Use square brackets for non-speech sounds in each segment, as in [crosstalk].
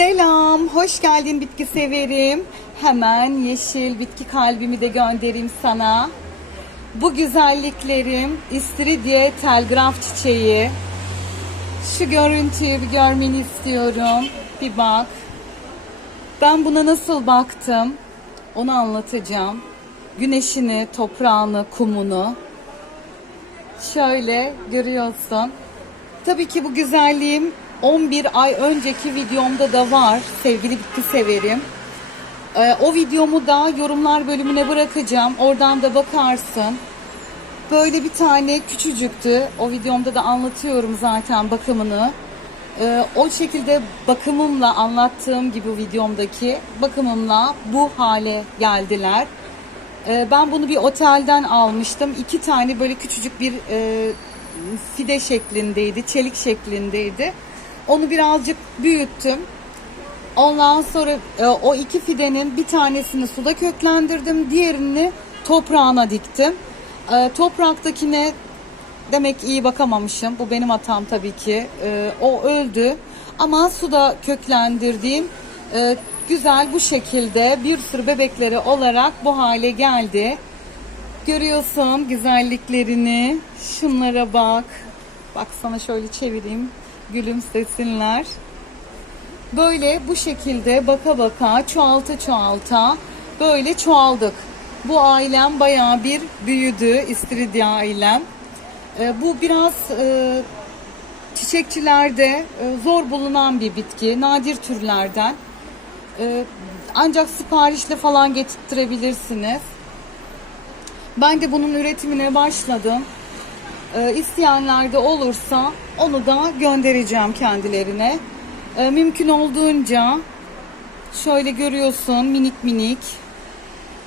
Selam, hoş geldin bitki severim. Hemen yeşil bitki kalbimi de göndereyim sana. Bu güzelliklerim istiridye telgraf çiçeği. Şu görüntüyü bir görmeni istiyorum. Bir bak. Ben buna nasıl baktım? Onu anlatacağım. Güneşini, toprağını, kumunu. Şöyle görüyorsun. Tabii ki bu güzelliğim 11 ay önceki videomda da var sevgili bitki severim. Ee, o videomu da yorumlar bölümüne bırakacağım. Oradan da bakarsın. Böyle bir tane küçücüktü. O videomda da anlatıyorum zaten bakımını. Ee, o şekilde bakımımla anlattığım gibi videomdaki bakımımla bu hale geldiler. Ee, ben bunu bir otelden almıştım. İki tane böyle küçücük bir e, fide şeklindeydi, çelik şeklindeydi. Onu birazcık büyüttüm. Ondan sonra e, o iki fidenin bir tanesini suda köklendirdim, diğerini toprağına diktim. E, topraktakine demek iyi bakamamışım. Bu benim hatam tabii ki. E, o öldü. Ama suda köklendirdiğim güzel bu şekilde bir sürü bebekleri olarak bu hale geldi. Görüyorsun güzelliklerini. Şunlara bak. Bak sana şöyle çevireyim. Gülümsesinler. Böyle bu şekilde baka baka çoğalta çoğalta böyle çoğaldık. Bu ailem bayağı bir büyüdü. İstiridye ailem. Ee, bu biraz e, çiçekçilerde e, zor bulunan bir bitki. Nadir türlerden. Ee, ancak siparişle falan getirtirebilirsiniz. Ben de bunun üretimine başladım. Ee, isteyenler de olursa onu da göndereceğim kendilerine. Ee, mümkün olduğunca şöyle görüyorsun minik minik.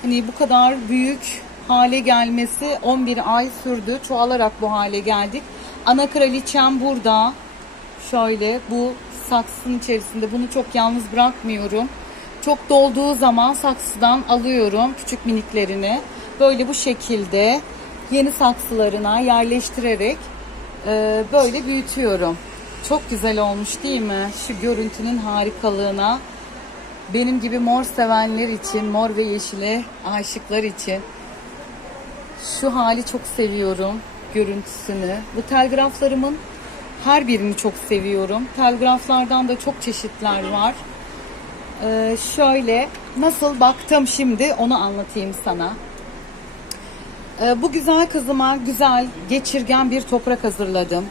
Hani bu kadar büyük hale gelmesi 11 ay sürdü. Çoğalarak bu hale geldik. Ana kraliçem burada. Şöyle bu saksının içerisinde bunu çok yalnız bırakmıyorum. Çok dolduğu zaman saksıdan alıyorum küçük miniklerini. Böyle bu şekilde yeni saksılarına yerleştirerek e, böyle büyütüyorum. Çok güzel olmuş değil mi? Şu görüntünün harikalığına. Benim gibi mor sevenler için, mor ve yeşile aşıklar için şu hali çok seviyorum görüntüsünü. Bu telgraflarımın her birini çok seviyorum. Telgraflardan da çok çeşitler var. Ee, şöyle nasıl baktım şimdi onu anlatayım sana. Ee, bu güzel kızıma güzel geçirgen bir toprak hazırladım.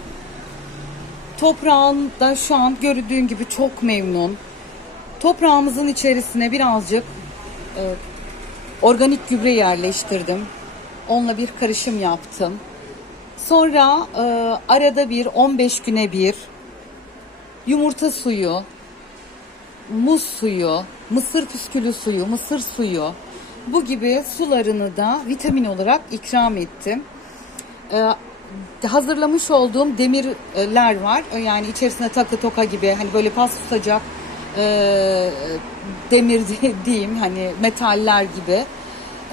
Toprağında şu an gördüğün gibi çok memnun. Toprağımızın içerisine birazcık e, organik gübre yerleştirdim. Onunla bir karışım yaptım. Sonra e, arada bir 15 güne bir yumurta suyu, muz suyu, mısır püskülü suyu, mısır suyu bu gibi sularını da vitamin olarak ikram ettim. Ee, hazırlamış olduğum demirler var. Yani içerisine takı toka gibi hani böyle pas tutacak e, demir [laughs] diyeyim hani metaller gibi.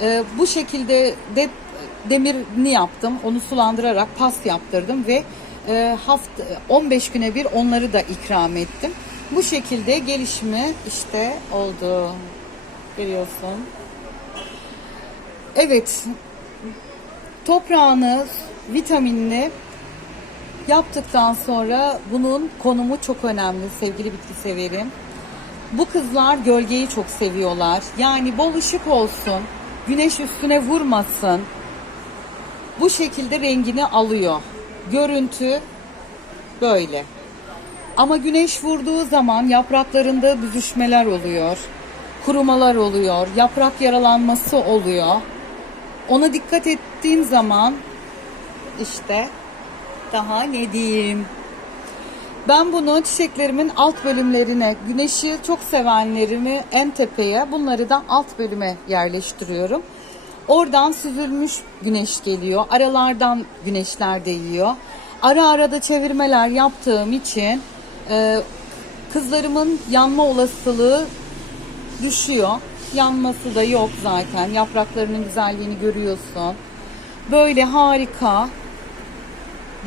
E, bu şekilde de demirini yaptım. Onu sulandırarak pas yaptırdım ve e, hafta 15 güne bir onları da ikram ettim. Bu şekilde gelişimi işte oldu. Görüyorsun. Evet. Toprağını, vitaminini yaptıktan sonra bunun konumu çok önemli sevgili bitki severim. Bu kızlar gölgeyi çok seviyorlar. Yani bol ışık olsun, güneş üstüne vurmasın. Bu şekilde rengini alıyor. Görüntü böyle. Ama güneş vurduğu zaman yapraklarında büzüşmeler oluyor. Kurumalar oluyor, yaprak yaralanması oluyor. Ona dikkat ettiğim zaman işte daha ne diyeyim. Ben bunu çiçeklerimin alt bölümlerine, güneşi çok sevenlerimi en tepeye, bunları da alt bölüme yerleştiriyorum. Oradan süzülmüş güneş geliyor. Aralardan güneşler değiyor. Ara ara da çevirmeler yaptığım için e, kızlarımın yanma olasılığı düşüyor. Yanması da yok zaten. Yapraklarının güzelliğini görüyorsun. Böyle harika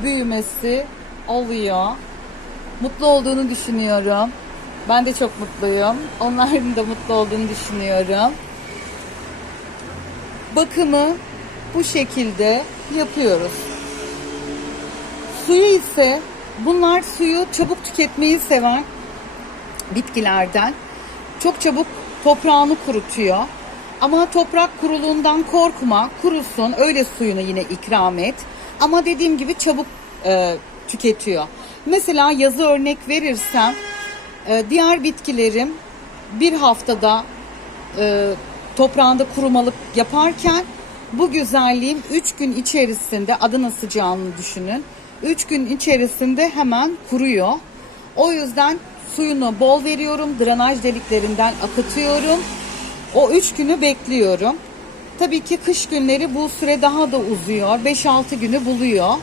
büyümesi oluyor. Mutlu olduğunu düşünüyorum. Ben de çok mutluyum. Onların da mutlu olduğunu düşünüyorum. Bakımı bu şekilde yapıyoruz. Suyu ise bunlar suyu çabuk tüketmeyi seven bitkilerden. Çok çabuk toprağını kurutuyor. Ama toprak kuruluğundan korkma, kurusun, öyle suyunu yine ikram et. Ama dediğim gibi çabuk e, tüketiyor. Mesela yazı örnek verirsem, e, diğer bitkilerim bir haftada e, toprağında kurumalık yaparken bu güzelliğim 3 gün içerisinde Adana sıcağını düşünün. 3 gün içerisinde hemen kuruyor. O yüzden suyunu bol veriyorum. Drenaj deliklerinden akıtıyorum. O 3 günü bekliyorum. Tabii ki kış günleri bu süre daha da uzuyor. 5-6 günü buluyor.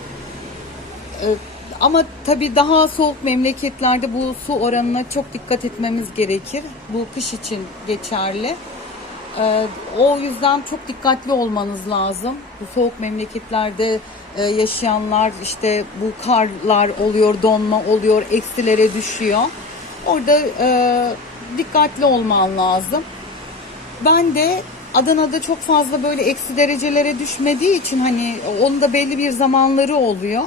Ee, Ama tabii daha soğuk memleketlerde bu su oranına çok dikkat etmemiz gerekir. Bu kış için geçerli. Ee, o yüzden çok dikkatli olmanız lazım. Bu soğuk memleketlerde e, yaşayanlar işte bu karlar oluyor, donma oluyor, eksilere düşüyor. Orada e, dikkatli olman lazım. Ben de Adana'da çok fazla böyle eksi derecelere düşmediği için hani onun da belli bir zamanları oluyor.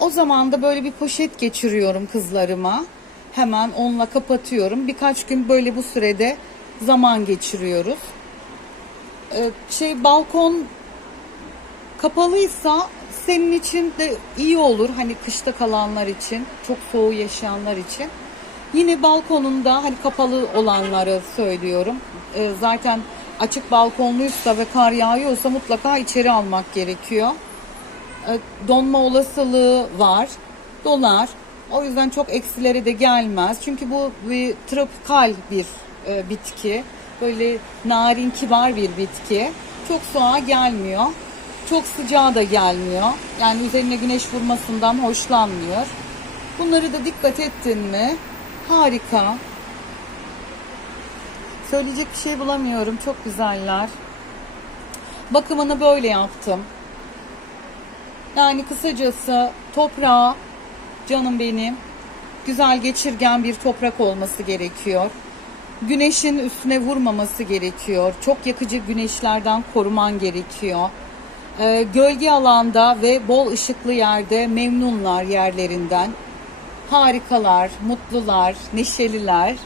O zaman da böyle bir poşet geçiriyorum kızlarıma. Hemen onunla kapatıyorum. Birkaç gün böyle bu sürede zaman geçiriyoruz. Ee, şey balkon kapalıysa senin için de iyi olur. Hani kışta kalanlar için, çok soğuk yaşayanlar için. Yine balkonunda hani kapalı olanları söylüyorum. Ee, zaten açık balkonluysa ve kar yağıyorsa mutlaka içeri almak gerekiyor. Ee, donma olasılığı var. Donar. O yüzden çok eksilere de gelmez. Çünkü bu bir tropikal bir e, bitki. Böyle narin, kibar bir bitki. Çok soğuğa gelmiyor. Çok sıcağa da gelmiyor. Yani üzerine güneş vurmasından hoşlanmıyor. Bunları da dikkat ettin mi? Harika. Söyleyecek bir şey bulamıyorum. Çok güzeller. Bakımını böyle yaptım. Yani kısacası toprağa canım benim güzel geçirgen bir toprak olması gerekiyor. Güneşin üstüne vurmaması gerekiyor. Çok yakıcı güneşlerden koruman gerekiyor. Ee, gölge alanda ve bol ışıklı yerde memnunlar yerlerinden. Harikalar, mutlular, neşeliler.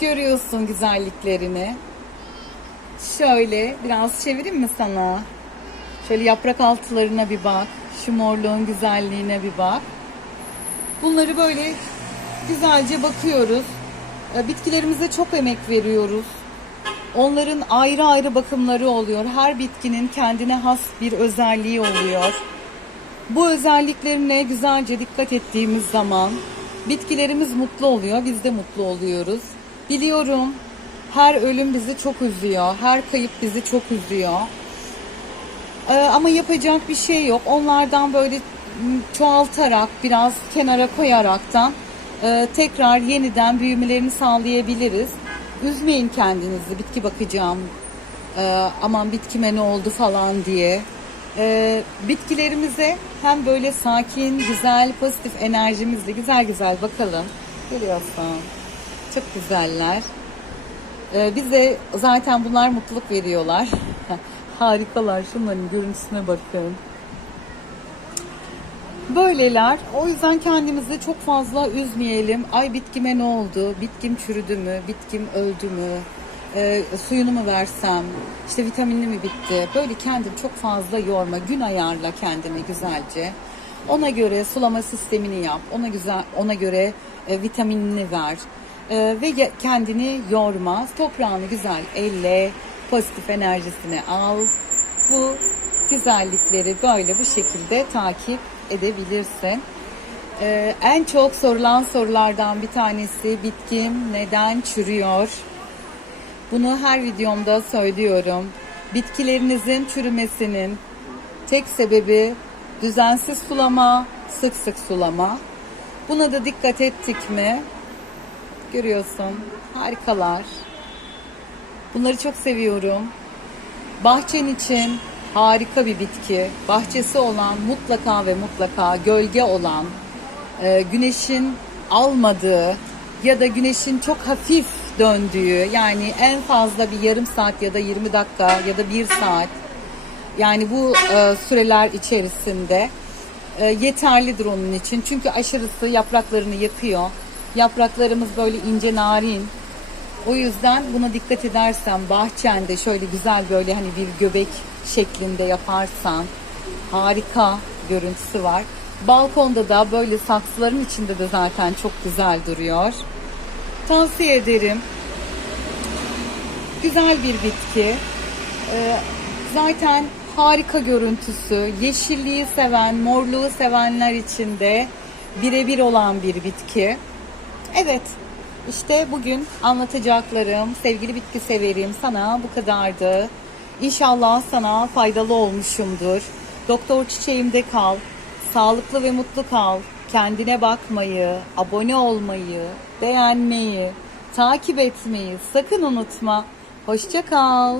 Görüyorsun güzelliklerini. Şöyle biraz çevireyim mi sana? Şöyle yaprak altılarına bir bak. Şu morluğun güzelliğine bir bak. Bunları böyle güzelce bakıyoruz. E, Bitkilerimize çok emek veriyoruz. Onların ayrı ayrı bakımları oluyor. Her bitkinin kendine has bir özelliği oluyor. Bu özelliklerine güzelce dikkat ettiğimiz zaman bitkilerimiz mutlu oluyor, biz de mutlu oluyoruz. Biliyorum her ölüm bizi çok üzüyor, her kayıp bizi çok üzüyor. Ee, ama yapacak bir şey yok. Onlardan böyle çoğaltarak, biraz kenara koyaraktan e, tekrar yeniden büyümelerini sağlayabiliriz. Üzmeyin kendinizi bitki bakacağım, e, aman bitkime ne oldu falan diye. E, bitkilerimize hem böyle sakin, güzel, pozitif enerjimizle güzel güzel bakalım. Görüyorsun. Çok güzeller. Ee, bize zaten bunlar mutluluk veriyorlar. [laughs] Harikalar. Şunların görüntüsüne bakın. Böyleler. O yüzden kendimizi çok fazla üzmeyelim. Ay bitkime ne oldu? Bitkim çürüdü mü? Bitkim öldü mü? Ee, suyunu mu versem? İşte vitaminli mi bitti? Böyle kendim çok fazla yorma. Gün ayarla kendine güzelce. Ona göre sulama sistemini yap. Ona güzel, ona göre e, vitaminini ver. E, ve kendini yorma. Toprağını güzel elle, pozitif enerjisini al. Bu güzellikleri böyle bu şekilde takip edebilirsin. E, en çok sorulan sorulardan bir tanesi bitkim neden çürüyor? Bunu her videomda söylüyorum. Bitkilerinizin çürümesinin tek sebebi düzensiz sulama, sık sık sulama. Buna da dikkat ettik mi? Görüyorsun. Harikalar. Bunları çok seviyorum. Bahçen için harika bir bitki. Bahçesi olan mutlaka ve mutlaka gölge olan, e, güneşin almadığı ya da güneşin çok hafif döndüğü yani en fazla bir yarım saat ya da 20 dakika ya da bir saat yani bu e, süreler içerisinde e, yeterlidir onun için. Çünkü aşırısı yapraklarını yakıyor. Yapraklarımız böyle ince narin. O yüzden buna dikkat edersen bahçende şöyle güzel böyle hani bir göbek şeklinde yaparsan harika görüntüsü var. Balkonda da böyle saksıların içinde de zaten çok güzel duruyor. Tavsiye ederim. Güzel bir bitki. Ee, zaten harika görüntüsü, yeşilliği seven, morluğu sevenler için de birebir olan bir bitki. Evet, işte bugün anlatacaklarım, sevgili bitki severim sana bu kadardı. İnşallah sana faydalı olmuşumdur. Doktor çiçeğimde kal, sağlıklı ve mutlu kal. Kendine bakmayı, abone olmayı, beğenmeyi, takip etmeyi sakın unutma. Hoşça kal.